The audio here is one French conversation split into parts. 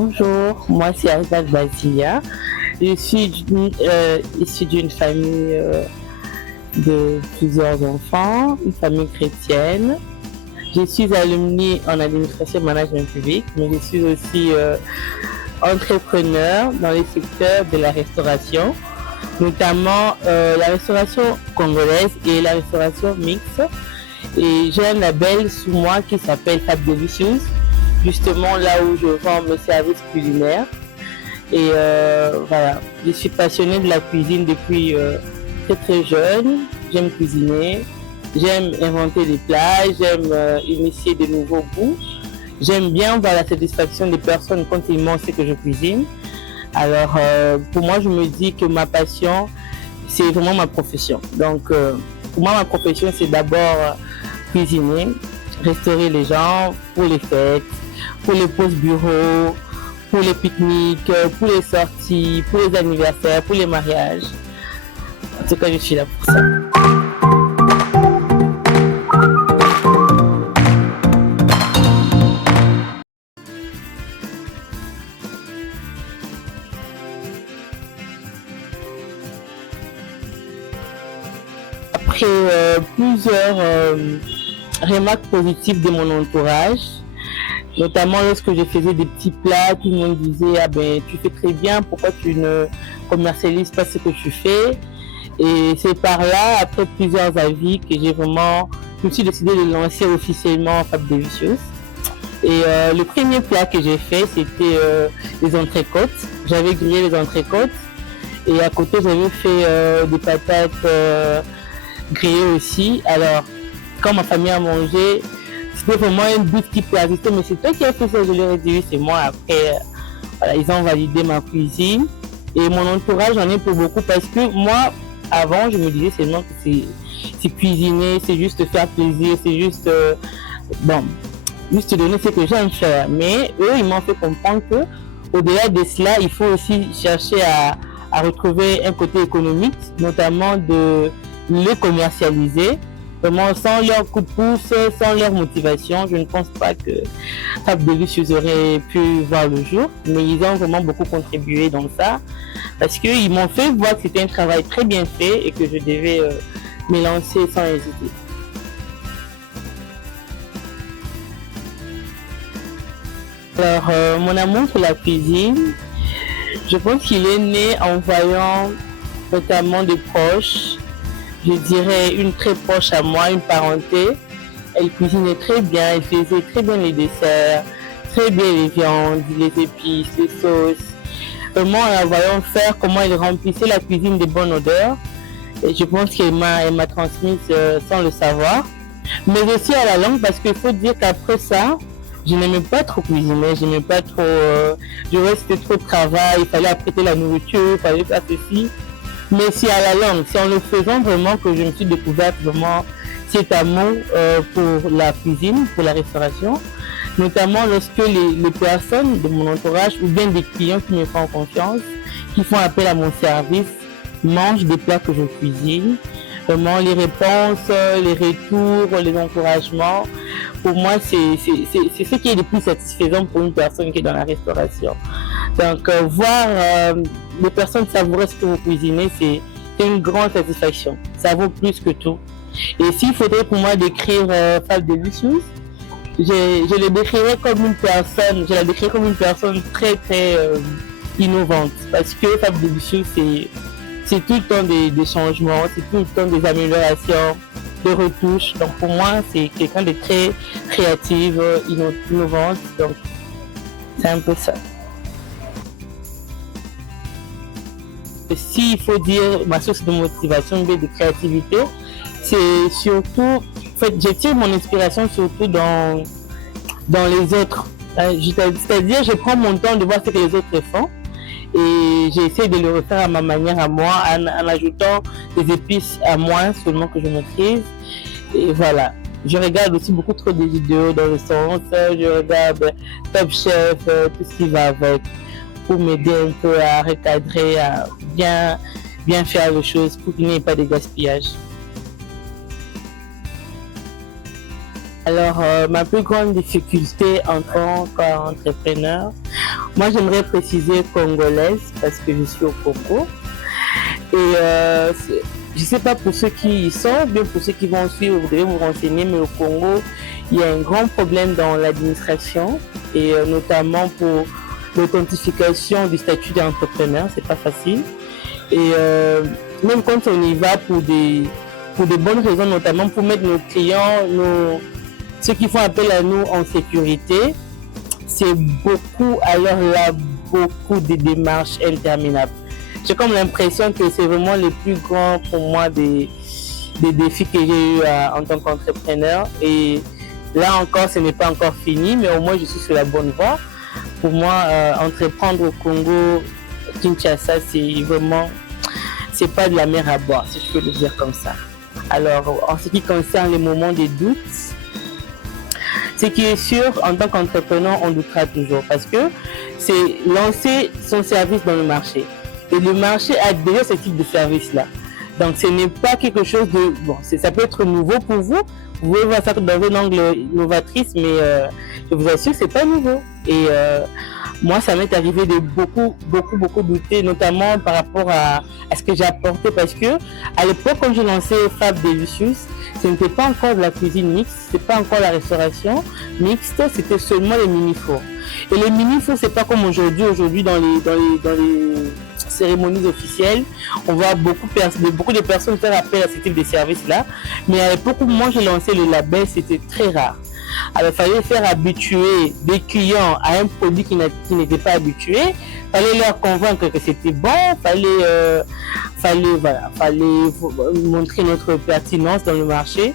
Bonjour, moi c'est Aïda Basilia. Je suis issue d'une famille de plusieurs enfants, une famille chrétienne. Je suis alumni en administration et management public, mais je suis aussi entrepreneur dans le secteur de la restauration, notamment la restauration congolaise et la restauration mixte. Et j'ai un label sous moi qui s'appelle Fab Delicious, justement là où je vends mes services culinaires. Et voilà, je suis passionnée de la cuisine depuis très très jeune. J'aime cuisiner, j'aime inventer des plats, j'aime initier de nouveaux goûts. J'aime bien voir la satisfaction des personnes quand ils mangent ce que je cuisine. Alors pour moi, je me dis que ma passion, c'est vraiment ma profession. Donc pour moi, ma profession, c'est d'abord cuisiner, restaurer les gens pour les fêtes, pour les pauses bureaux, pour les pique-niques, pour les sorties, pour les anniversaires, pour les mariages. En tout cas, je suis là pour ça. Après plusieurs remarques positives de mon entourage, notamment lorsque je faisais des petits plats, tout le monde disait « Ah ben, tu fais très bien, pourquoi tu ne commercialises pas ce que tu fais ?» Et c'est par là, après plusieurs avis, que je me suis décidé de lancer officiellement Fab Delicious. Et le premier plat que j'ai fait, c'était les entrecôtes. J'avais grillé les entrecôtes et à côté, j'avais fait des patates grillées aussi. Alors, quand ma famille a mangé, c'était vraiment un but qui peut exister, mais c'est toi qui as fait ça, je leur ai dit oui, c'est moi. Après, voilà, ils ont validé ma cuisine et mon entourage en est pour beaucoup parce que moi, avant, je me disais seulement que c'est cuisiner, c'est juste faire plaisir, c'est juste, juste donner ce que j'aime faire. Mais eux, ils m'ont fait comprendre que au-delà de cela, il faut aussi chercher à retrouver un côté économique, notamment de le commercialiser. Vraiment, sans leur coup de pouce, sans leur motivation, je ne pense pas que Fab Delicious aurait pu voir le jour. Mais ils ont vraiment beaucoup contribué dans ça. Parce qu'ils m'ont fait voir que c'était un travail très bien fait et que je devais me lancer sans hésiter. Alors, mon amour pour la cuisine, je pense qu'il est né en voyant notamment des proches. Je dirais une très proche à moi, une parenté. Elle cuisinait très bien, elle faisait très bien les desserts, très bien les viandes, les épices, les sauces. Vraiment, en la voyant faire, comment elle remplissait la cuisine de bonnes odeurs. Et je pense qu'elle m'a transmis sans le savoir. Mais aussi à la langue, parce qu'il faut dire qu'après ça, je n'aimais pas trop cuisiner, je n'aimais pas trop... je vois que c'était trop de travail, il fallait apprêter la nourriture, il fallait faire ceci. Mais c'est à la langue, c'est en le faisant vraiment que je me suis découverte vraiment cet amour pour la cuisine, pour la restauration. Notamment lorsque les personnes de mon entourage ou bien des clients qui me font confiance, qui font appel à mon service, mangent des plats que je cuisine. Vraiment les réponses, les retours, les encouragements, pour moi c'est ce qui est le plus satisfaisant pour une personne qui est dans la restauration. Donc voir les personnes savourer ce que vous cuisinez, c'est une grande satisfaction. Ça vaut plus que tout. Et s'il faudrait pour moi décrire Fab Delicious, je le décrirais comme une personne, je la décrirais comme une personne très très innovante. Parce que Fab Delicious, c'est tout le temps des changements, c'est tout le temps des améliorations, des retouches. Donc pour moi, c'est quelqu'un de très créative, innovante. Donc c'est un peu ça. S'il faut dire ma source de motivation, de créativité, c'est surtout, en fait, je tire mon inspiration surtout dans les autres. C'est-à-dire, je prends mon temps de voir ce que les autres font et j'essaie de le refaire à ma manière, à moi, en ajoutant des épices à moi seulement que je maîtrise. Et voilà. Je regarde aussi beaucoup trop des vidéos dans le sens, je regarde Top Chef, tout ce qui va avec, pour m'aider un peu à recadrer, à bien faire les choses pour qu'il n'y ait pas de gaspillage. Alors, ma plus grande difficulté en tant qu'entrepreneur, moi j'aimerais préciser congolaise parce que je suis au Congo. Et je ne sais pas pour ceux qui y sont, bien pour ceux qui vont suivre, vous devez vous renseigner, mais au Congo, il y a un grand problème dans l'administration et notamment pour l'authentification du statut d'entrepreneur, c'est pas facile. Et même quand on y va pour des bonnes raisons, notamment pour mettre nos clients, ceux qui font appel à nous en sécurité, c'est beaucoup, alors là, beaucoup de démarches interminables. J'ai comme l'impression que c'est vraiment le plus grand pour moi des défis que j'ai eu en tant qu'entrepreneur. Et là encore, ce n'est pas encore fini, mais au moins je suis sur la bonne voie. Pour moi, entreprendre au Congo, Kinshasa, c'est vraiment, c'est pas de la mer à boire, si je peux le dire comme ça. Alors, en ce qui concerne les moments de doute, ce qui est sûr, en tant qu'entrepreneur, on doutera toujours parce que c'est lancer son service dans le marché. Et le marché a déjà ce type de service-là. Donc, ce n'est pas quelque chose de... Bon, ça peut être nouveau pour vous. Vous pouvez voir ça dans un angle novatrice, mais je vous assure que ce n'est pas nouveau. Et moi, ça m'est arrivé de beaucoup douter, notamment par rapport à ce que j'ai apporté. Parce que à l'époque, quand j'ai lancé Fab Delicious, ce n'était pas encore de la cuisine mixte, ce n'était pas encore la restauration mixte, c'était seulement les mini-fours. Et les mini-fours, c'est pas comme aujourd'hui. Aujourd'hui, dans les cérémonies officielles, on voit beaucoup de personnes faire appel à ce type de service-là. Mais à l'époque où moi j'ai lancé le label, c'était très rare. Alors, il fallait faire habituer des clients à un produit qui n'était pas habitué. Il fallait leur convaincre que c'était bon. Fallait montrer notre pertinence dans le marché.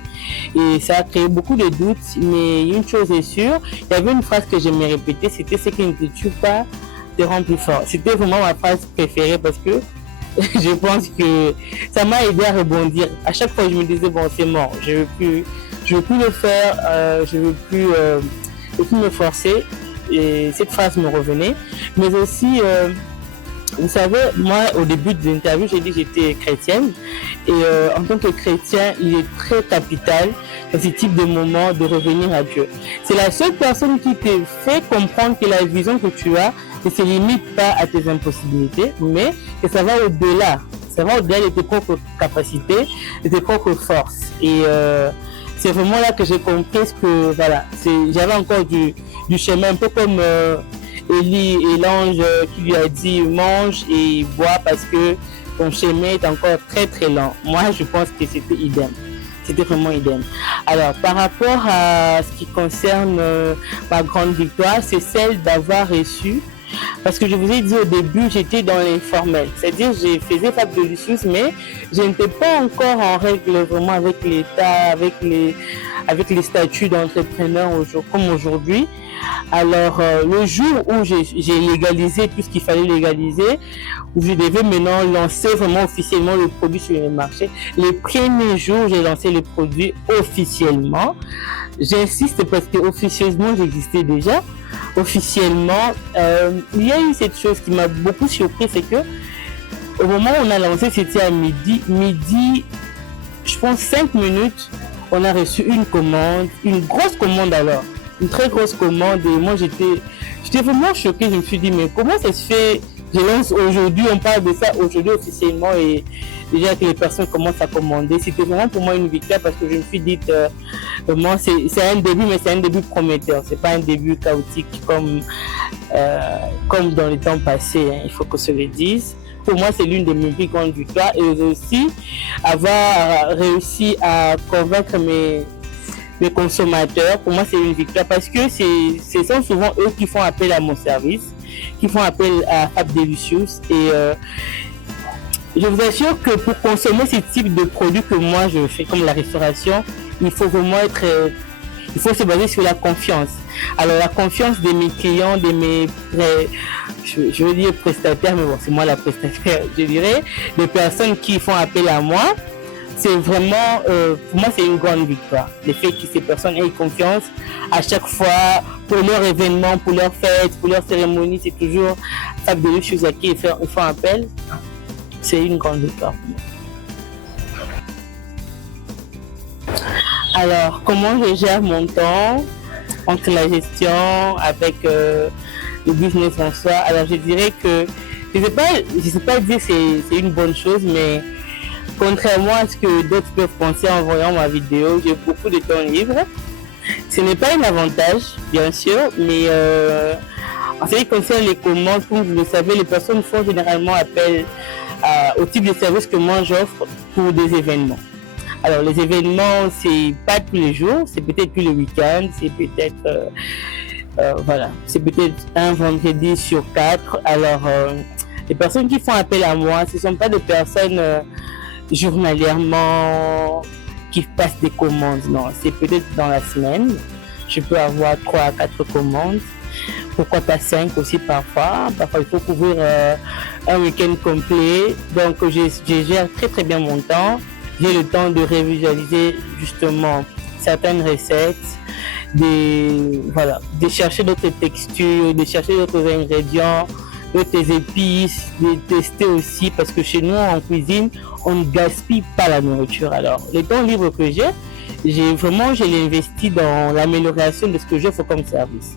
Et ça a créé beaucoup de doutes. Mais une chose est sûre, il y avait une phrase que j'aimais répéter, c'était « ce qui ne te tue pas te rend plus fort ». C'était vraiment ma phrase préférée parce que je pense que ça m'a aidé à rebondir. À chaque fois, je me disais « bon, c'est mort, je ne veux plus le faire, je ne veux plus me forcer ». Et cette phrase me revenait. Mais aussi, vous savez, moi, au début de l'interview, j'ai dit que j'étais chrétienne. Et en tant que chrétien, il est très capital dans ce type de moment de revenir à Dieu. C'est la seule personne qui te fait comprendre que la vision que tu as ne se limite pas à tes impossibilités, mais que ça va au-delà. Ça va au-delà de tes propres capacités, de tes propres forces. Et c'est vraiment là que j'ai compris que, voilà, j'avais encore du chemin, un peu comme Élie et l'ange qui lui a dit mange et bois parce que ton chemin est encore très très lent. Moi, je pense que c'était idem. C'était vraiment idem. Alors, par rapport à ce qui concerne ma grande victoire, c'est celle d'avoir reçu. Parce que je vous ai dit au début, j'étais dans l'informel. C'est-à-dire, je faisais Fab Delicious, mais je n'étais pas encore en règle vraiment avec l'État, avec les statuts d'entrepreneur comme aujourd'hui. Alors, le jour où j'ai légalisé tout ce qu'il fallait légaliser, où je devais maintenant lancer vraiment officiellement le produit sur le marché, les premiers jours, j'ai lancé le produit officiellement. J'insiste parce que officieusement, j'existais déjà. Officiellement, il y a eu cette chose qui m'a beaucoup surpris, c'est que au moment où on a lancé, c'était à midi, je pense 5 minutes, on a reçu une commande, une grosse commande alors, une très grosse commande et moi j'étais vraiment choquée, je me suis dit mais comment ça se fait, je lance aujourd'hui, on parle de ça aujourd'hui officiellement et déjà que les personnes commencent à commander, c'était vraiment pour moi une victoire parce que je me suis dit vraiment c'est un début mais c'est un début prometteur, c'est pas un début chaotique comme dans les temps passés, hein, il faut que se le dise. Pour moi, c'est l'une de mes plus grandes victoires et aussi avoir réussi à convaincre mes consommateurs. Pour moi, c'est une victoire parce que ce sont souvent eux qui font appel à mon service, qui font appel à Fab Delicious et je vous assure que pour consommer ce type de produits que moi je fais comme la restauration, il faut vraiment il faut se baser sur la confiance. Alors la confiance de mes clients, de mes je veux dire prestataires, mais bon c'est moi la prestataire, je dirais, des personnes qui font appel à moi, c'est vraiment, pour moi c'est une grande victoire. Le fait que ces personnes aient confiance à chaque fois pour leurs événements, pour leurs fêtes, pour leurs cérémonies, c'est toujours Fab Delicious à qui ils font appel. C'est une grande victoire pour moi. Alors, comment je gère mon temps entre la gestion avec le business en soi? Alors, je dirais que je sais pas dire c'est une bonne chose, mais contrairement à ce que d'autres peuvent penser en voyant ma vidéo, j'ai beaucoup de temps libre. Ce n'est pas un avantage, bien sûr, mais en ce qui concerne les commandes, comme vous le savez, les personnes font généralement appel au type de service que moi j'offre pour des événements. Alors les événements, c'est pas tous les jours, c'est peut-être tous les week-ends, c'est peut-être voilà, c'est peut-être un vendredi sur 4. Alors les personnes qui font appel à moi, ce ne sont pas des personnes journalièrement qui passent des commandes, non, c'est peut-être dans la semaine. Je peux avoir 3 à 4 commandes, pourquoi pas 5 aussi parfois. Parfois il faut couvrir un week-end complet, donc je gère très très bien mon temps. J'ai le temps de révisualiser justement certaines recettes, de chercher d'autres textures, de chercher d'autres ingrédients, d'autres épices, de tester aussi, parce que chez nous en cuisine, on ne gaspille pas la nourriture. Alors, le temps libre que je l'ai investi dans l'amélioration de ce que j'offre comme service.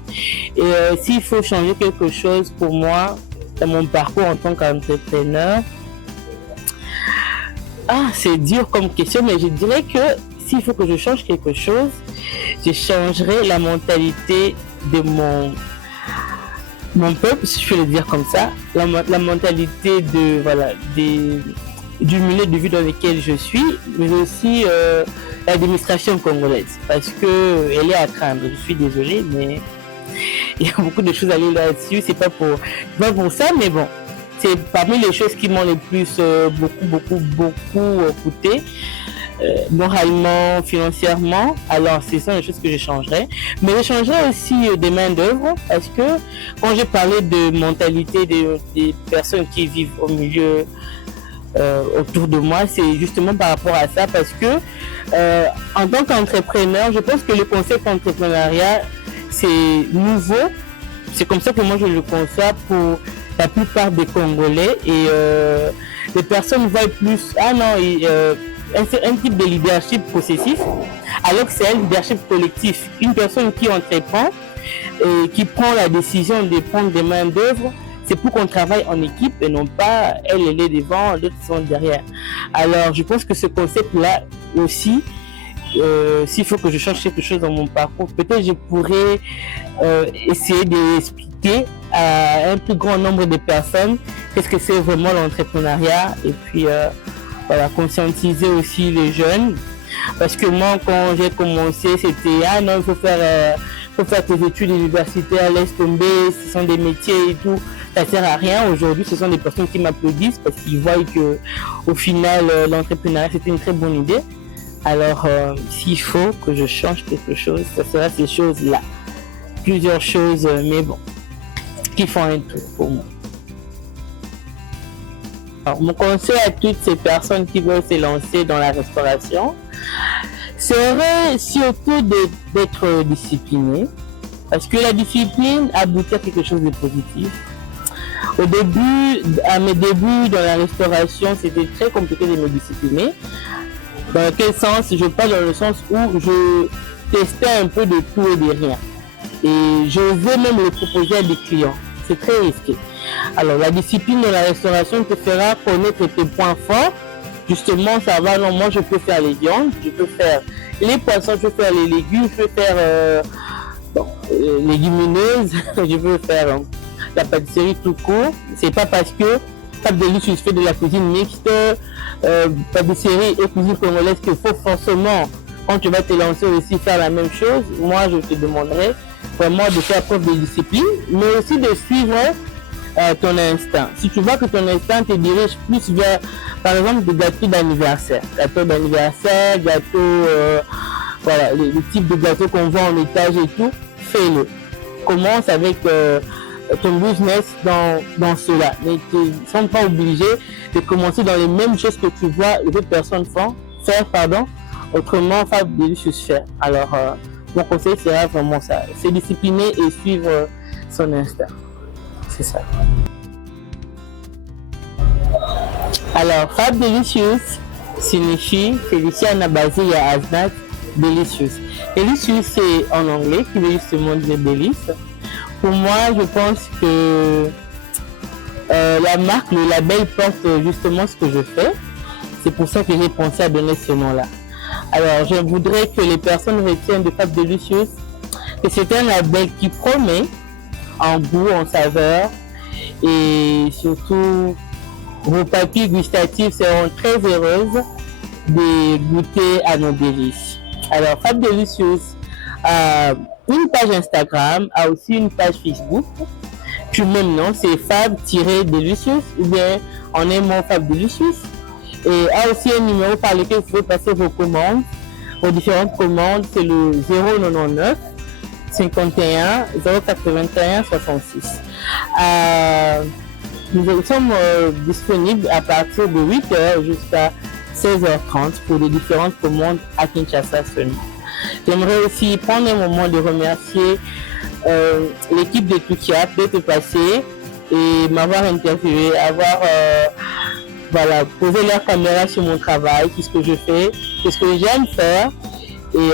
Et s'il faut changer quelque chose pour moi, dans mon parcours en tant qu'entrepreneur, c'est dur comme question, mais je dirais que s'il faut que je change quelque chose, je changerai la mentalité de mon peuple, si je peux le dire comme ça, la mentalité du milieu de vie dans lequel je suis, mais aussi l'administration congolaise, parce que elle est à craindre. Je suis désolée, mais il y a beaucoup de choses à lire là-dessus. C'est pas pour ça, mais bon, c'est parmi les choses qui m'ont le plus beaucoup coûté. Moralement, financièrement, alors ce sont les choses que je changerais. Mais je changerais aussi des mains d'œuvre, parce que quand j'ai parlé de mentalité des personnes qui vivent au milieu autour de moi, c'est justement par rapport à ça, parce que en tant qu'entrepreneur, je pense que le concept d'entrepreneuriat, c'est nouveau. C'est comme ça que moi je le conçois pour la plupart des Congolais, et les personnes voient plus un type de leadership possessif, alors que c'est un leadership collectif. Une personne qui entreprend et qui prend la décision de prendre des mains d'œuvre, c'est pour qu'on travaille en équipe et non pas elle est devant, d'autres sont derrière. Alors je pense que ce concept-là aussi, s'il faut que je change quelque chose dans mon parcours, peut-être je pourrais essayer d'expliquer à un plus grand nombre de personnes qu'est-ce que c'est vraiment l'entrepreneuriat, et puis conscientiser aussi les jeunes, parce que moi quand j'ai commencé c'était non, il faut faire tes études universitaires, laisse tomber, ce sont des métiers et tout, ça sert à rien. Aujourd'hui ce sont des personnes qui m'applaudissent parce qu'ils voient que au final l'entrepreneuriat c'était une très bonne idée. Alors s'il faut que je change quelque chose, ça sera ces choses là, plusieurs choses, mais bon, qui font un tout pour moi. Alors, mon conseil à toutes ces personnes qui veulent se lancer dans la restauration serait surtout d'être discipliné, parce que la discipline aboutit à quelque chose de positif. À mes débuts dans la restauration, c'était très compliqué de me discipliner. Dans quel sens? Je parle dans le sens où je testais un peu de tout et de rien. Et je veux même le proposer à des clients. C'est très risqué. Alors la discipline de la restauration te fera connaître tes points forts. Justement, ça va, non, moi je peux faire les viandes, je peux faire les poissons, je peux faire les légumes, je peux faire légumineuses, je peux faire la pâtisserie tout court. C'est pas parce que Fab Delicious fait de la cuisine mixte, pâtisserie et cuisine congolaise qu'il faut forcément, quand tu vas te lancer aussi, faire la même chose. Moi je te demanderai vraiment de faire preuve de discipline, mais aussi de suivre ton instinct. Si tu vois que ton instinct te dirige plus vers, par exemple, des gâteaux d'anniversaire, le type de gâteaux qu'on voit en étage et tout, fais-le. Commence avec ton business dans cela. Mais tu ne sont pas obligé de commencer dans les mêmes choses que tu vois les autres personnes faire, autrement Fab Delicious faire. Alors, mon conseil sera vraiment ça, c'est discipliner et suivre son instinct. C'est ça. Alors, Fab Delicious signifie Félicia Nabazi ya Aznat, Delicious. Delicious, c'est en anglais, qui veut justement dire délice. Pour moi, je pense que la marque, le label porte justement ce que je fais. C'est pour ça que j'ai pensé à donner ce nom-là. Alors, je voudrais que les personnes retiennent de Fab Delicious que c'est un label qui promet en goût, en saveur et surtout vos papilles gustatives seront très heureuses de goûter à nos délices. Alors, Fab Delicious a une page Instagram, a aussi une page Facebook. Du même nom, c'est Fab-Delicious ou bien en un mot Fab Delicious. Et a aussi un numéro par lequel vous pouvez passer vos commandes, vos différentes commandes, c'est le 099 51 081 66. Nous sommes disponibles à partir de 8h jusqu'à 16h30 pour les différentes commandes à Kinshasa seulement. J'aimerais aussi prendre un moment de remercier l'équipe de Tukiap d'être passée et m'avoir interviewé, poser leur caméra sur mon travail, tout ce que je fais, tout ce que j'aime faire. Et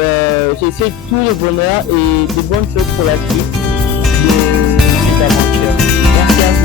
j'essaie tout le bonheur et de bonnes choses pour la suite de cette aventure. Merci à vous.